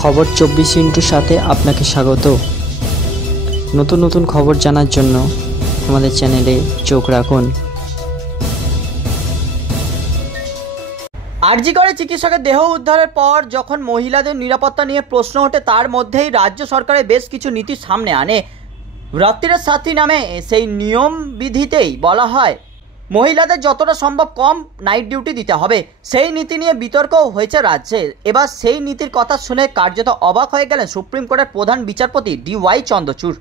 খবর 24 সাথে আপনাকে স্বাগত। নতুন নতুন খবর জানার জন্য আমাদের চ্যানেলে চোখ রাখুন। আরজি করে চিকিৎসকের দেহ উদ্ধারের পর যখন মহিলাদের নিরাপত্তা নিয়ে প্রশ্ন ওঠে, তার মধ্যেই রাজ্য সরকারের বেশ কিছু নীতি সামনে আনে। রাত্রির সাথী নামে সেই নিয়ম বিধিতেই বলা হয় মহিলাদের যতটা সম্ভব কম নাইট ডিউটি দিতে হবে। সেই নীতি নিয়ে বিতর্কও হয়েছে রাজ্যে। এবার সেই নীতির কথা শুনে কার্যত অবাক হয়ে গেলেন সুপ্রিম কোর্টের প্রধান বিচারপতি DY চন্দ্রচূড়।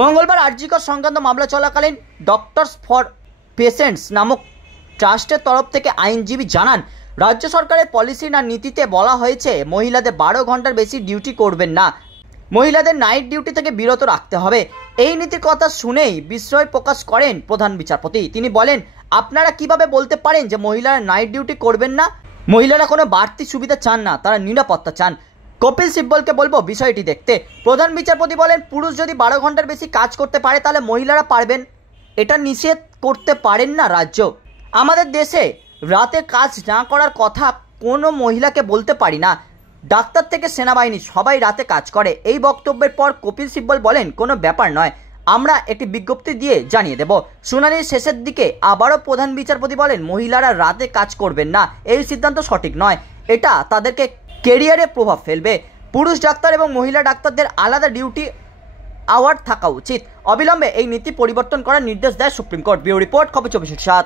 মঙ্গলবার আরজিকর সংক্রান্ত মামলা চলাকালীন ডক্টরস ফর পেশেন্টস নামক ট্রাস্টের তরফ থেকে আইনজীবী জানান, রাজ্য সরকারের পলিসি না নীতিতে বলা হয়েছে মহিলাদের 12 ঘন্টার বেশি ডিউটি করবেন না, মহিলাদের নাইট ডিউটি থেকে বিরত রাখতে হবে। এই নীতির কথা শুনেই বিস্ময় প্রকাশ করেন প্রধান বিচারপতি। তিনি বলেন, আপনারা কিভাবে বলতে পারেন যে মহিলারা নাইট ডিউটি করবেন না? মহিলারা কোনো বাড়তি সুবিধা চান না, তারা নিরাপত্তা চান। কপিল সিব্বলকে বলবো বিষয়টি দেখতে। প্রধান বিচারপতি বলেন, পুরুষ যদি 12 ঘন্টার বেশি কাজ করতে পারে তাহলে মহিলারা পারবেন, এটা নিষেধ করতে পারেন না রাজ্য। আমাদের দেশে রাতে কাজ না করার কথা কোনো মহিলাকে বলতে পারি না। ডাক্তার থেকে সেনাবাহিনী সবাই রাতে কাজ করে। এই বক্তব্যের পর কপিল সিব্বল বলেন, কোনো ব্যাপার নয়, আমরা একটি বিজ্ঞপ্তি দিয়ে জানিয়ে দেব। শুনানির শেষের দিকে আবারও প্রধান বিচারপতি বলেন, মহিলারা রাতে কাজ করবেন না, এই সিদ্ধান্ত সঠিক নয়, এটা তাদেরকে কেরিয়ারে প্রভাব ফেলবে। পুরুষ ডাক্তার এবং মহিলা ডাক্তারদের আলাদা ডিউটি আওয়ার থাকা উচিত। অবিলম্বে এই নীতি পরিবর্তন করার নির্দেশ দেয় সুপ্রিম কোর্ট। ব্যুরো রিপোর্ট, খবর 24/7।